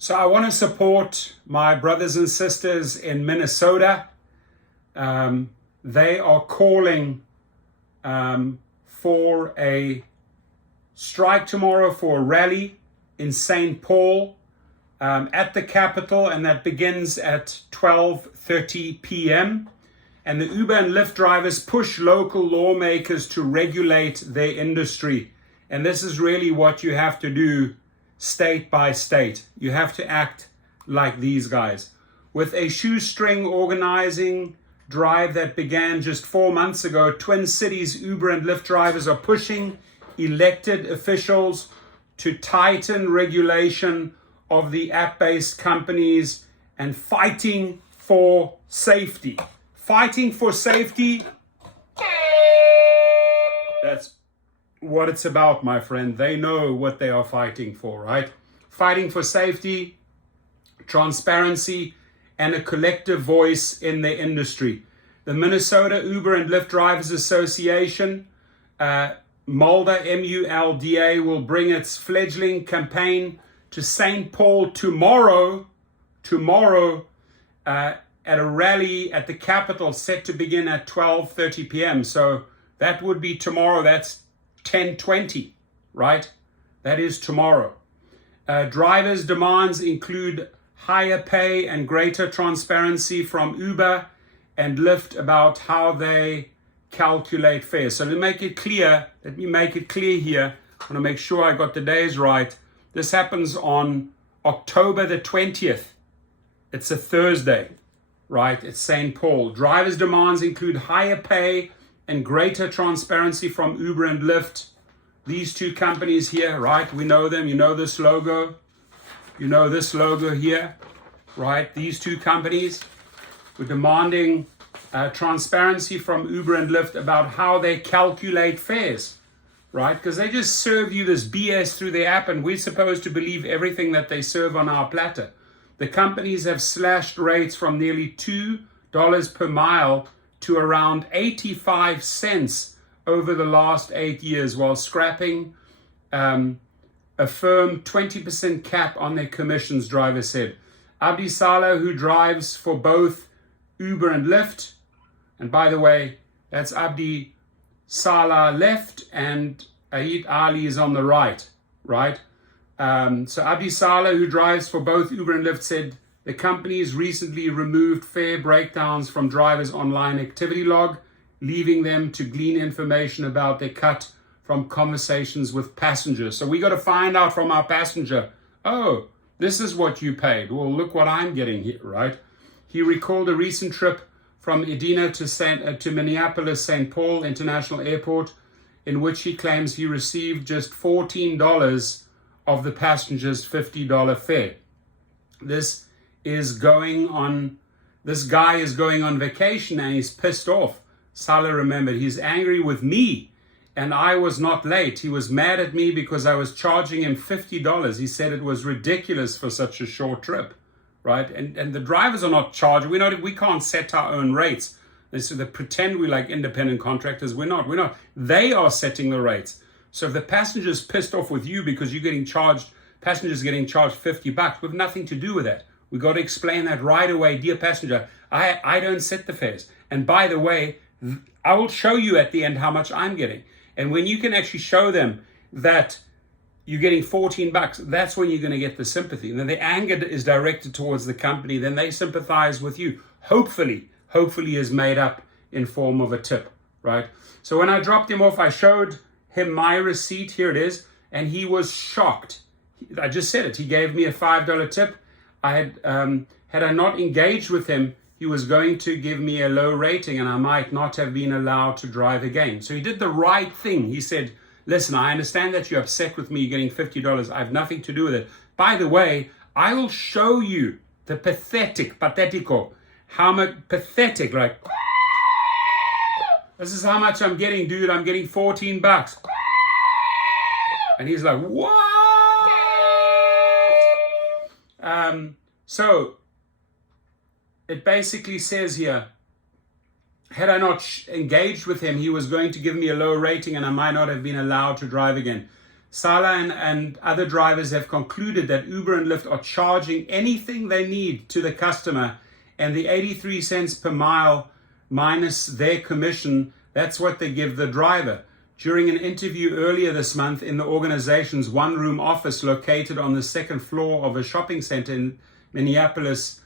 So I want to support my brothers and sisters in Minnesota. They are calling for a strike tomorrow, for a rally in St. Paul at the Capitol, and that begins at 12:30 p.m. And the Uber and Lyft drivers push local lawmakers to regulate their industry. And this is really what you have to do state by state. You have to act like these guys. With a shoestring organizing drive that began just 4 months ago, Twin Cities Uber and Lyft drivers are pushing elected officials to tighten regulation of the app-based companies and fighting for safety. Fighting for safety, that's what it's about, my friend. They know what they are fighting for, right? Fighting for safety, transparency, and a collective voice in the industry. The Minnesota Uber and Lyft Drivers Association, MULDA, M-U-L-D-A, will bring its fledgling campaign to St. Paul tomorrow, at a rally at the Capitol set to begin at 12:30 p.m. So that would be tomorrow. That's 10:20, right? That is tomorrow. Drivers' demands include higher pay and greater transparency from Uber and Lyft about how they calculate fares. So to make it clear, let me make it clear here. I want to make sure I got the days right. This happens on October the 20th. It's a Thursday, right? It's St. Paul. Drivers' demands include higher pay and greater transparency from Uber and Lyft. These two companies here, right? We know them. You know this logo. You know this logo here, right? These two companies were demanding transparency from Uber and Lyft about how they calculate fares, right? Because they just serve you this BS through the app, and we're supposed to believe everything that they serve on our platter. The companies have slashed rates from nearly $2 per mile to around 85 cents over the last 8 years, while scrapping a firm 20% cap on their commissions, driver said. Abdi Salah, who drives for both Uber and Lyft, and by the way, that's Abdi Salah left and Aid Ali is on the right, right? So Abdi Salah, who drives for both Uber and Lyft, said the companies recently removed fare breakdowns from drivers' online activity log, leaving them to glean information about their cut from conversations with passengers. So we got to find out from our passenger, oh, this is what you paid. Well, look what I'm getting here, right? He recalled a recent trip from Edina to Minneapolis St. Paul International Airport, in which he claims he received just $14 of the passenger's $50 fare. This guy is going on vacation and he's pissed off. Salah remembered, he's angry with me and I was not late. He was mad at me because I was charging him $50. He said it was ridiculous for such a short trip, right? And the drivers are not charging. We can't set our own rates. They pretend we're like independent contractors. We're not. They are setting the rates. So if the passenger's pissed off with you because you're getting charged, passengers getting charged $50, we have nothing to do with that. We got to explain that right away. Dear passenger, I don't set the fares. And by the way, I will show you at the end how much I'm getting. And when you can actually show them that you're getting $14, that's when you're going to get the sympathy. And then the anger is directed towards the company. Then they sympathize with you. Hopefully is made up in form of a tip, right? So when I dropped him off, I showed him my receipt. Here it is. And he was shocked. I just said it. He gave me a $5 tip. Had I not engaged with him, he was going to give me a low rating and I might not have been allowed to drive again. So he did the right thing. He said, listen, I understand that you're upset with me getting $50. I have nothing to do with it. By the way, I will show you the pathetico, how much pathetic, like, this is how much I'm getting, dude. I'm getting $14. And he's like, what? So it basically says here, had I not engaged with him, he was going to give me a low rating and I might not have been allowed to drive again. Sala and other drivers have concluded that Uber and Lyft are charging anything they need to the customer, and the 83 cents per mile minus their commission, that's what they give the driver. During an interview earlier this month in the organization's one-room office located on the second floor of a shopping center in Minneapolis,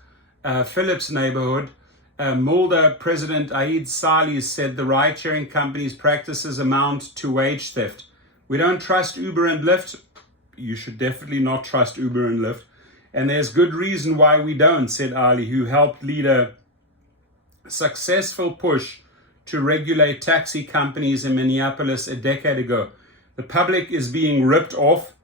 Phillips neighborhood, Mulder President Aid Salih said the ride-sharing company's practices amount to wage theft. We don't trust Uber and Lyft. You should definitely not trust Uber and Lyft. And there's good reason why we don't, said Ali, who helped lead a successful push to regulate taxi companies in Minneapolis a decade ago. The public is being ripped off,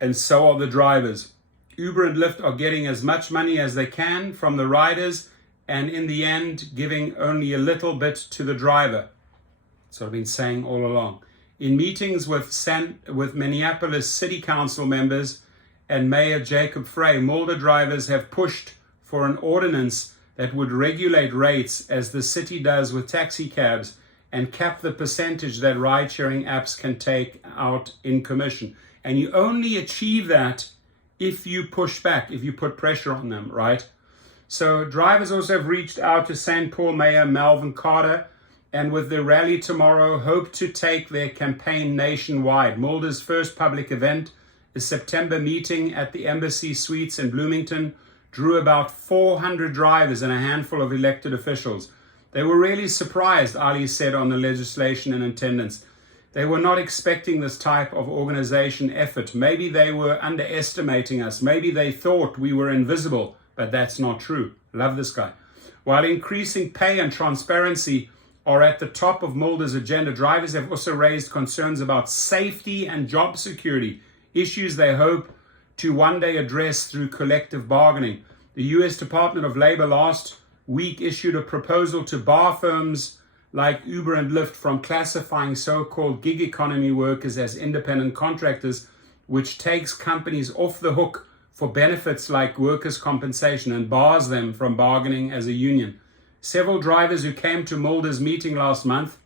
and so are the drivers. Uber and Lyft are getting as much money as they can from the riders, and in the end, giving only a little bit to the driver. That's what I've been saying all along. In meetings with Minneapolis City Council members and Mayor Jacob Frey, Mulder drivers have pushed for an ordinance that would regulate rates as the city does with taxi cabs and cap the percentage that ride-sharing apps can take out in commission. And you only achieve that if you push back, if you put pressure on them, right? So drivers also have reached out to St. Paul Mayor Melvin Carter, and with their rally tomorrow, hope to take their campaign nationwide. Mulder's first public event, a September meeting at the Embassy Suites in Bloomington, drew about 400 drivers and a handful of elected officials. They were really surprised, Ali said on the legislation in attendance. They were not expecting this type of organization effort. Maybe they were underestimating us. Maybe they thought we were invisible, but that's not true. Love this guy. While increasing pay and transparency are at the top of Mulder's agenda, drivers have also raised concerns about safety and job security, issues they hope to one day address through collective bargaining. The U.S. Department of Labor last week issued a proposal to bar firms like Uber and Lyft from classifying so-called gig economy workers as independent contractors, which takes companies off the hook for benefits like workers' compensation and bars them from bargaining as a union. Several drivers who came to Mulder's meeting last month,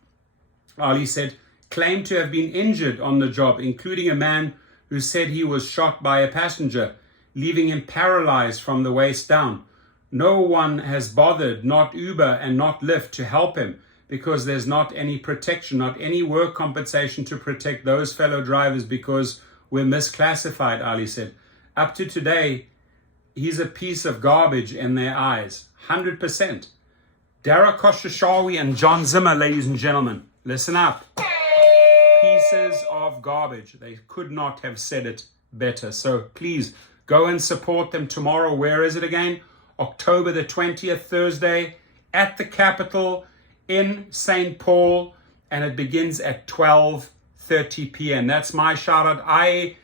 Ali said, claimed to have been injured on the job, including a man who said he was shot by a passenger, leaving him paralyzed from the waist down. No one has bothered, not Uber and not Lyft, to help him because there's not any protection, not any work compensation to protect those fellow drivers because we're misclassified, Ali said. Up to today, he's a piece of garbage in their eyes, 100%. Dara Khosrowshahi and John Zimmer, ladies and gentlemen, listen up. Pieces of garbage. They could not have said it better. So please go and support them tomorrow. Where is it again? October the 20th, Thursday, at the Capitol in St. Paul, and it begins at 12:30 p.m. That's my shout out.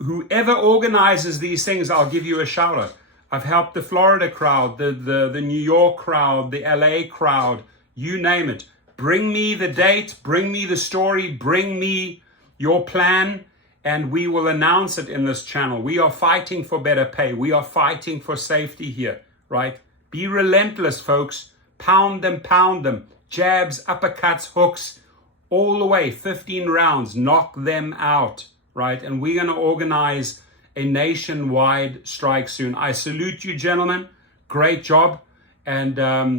Whoever organizes these things, I'll give you a shout out. I've helped the Florida crowd, the New York crowd, the LA crowd, you name it. Bring me the date, bring me the story, bring me your plan, and we will announce it in this channel. We are fighting for better pay. We are fighting for safety here, right? Be relentless, folks. Pound them. Jabs, uppercuts, hooks, all the way, 15 rounds. Knock them out, right? And we're going to organize a nationwide strike soon. I salute you, gentlemen. Great job. And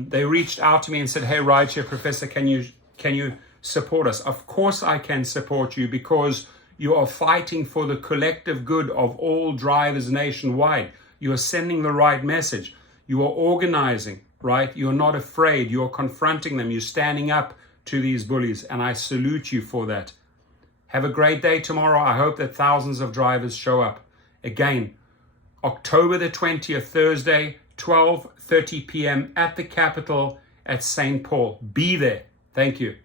they reached out to me and said, hey, Rideshare Professor, can you support us? Of course I can support you because you are fighting for the collective good of all drivers nationwide. You are sending the right message. You are organizing, right? You're not afraid. You're confronting them. You're standing up to these bullies. And I salute you for that. Have a great day tomorrow. I hope that thousands of drivers show up. Again, October the 20th, Thursday, 12:30 p.m. at the Capitol at St. Paul. Be there. Thank you.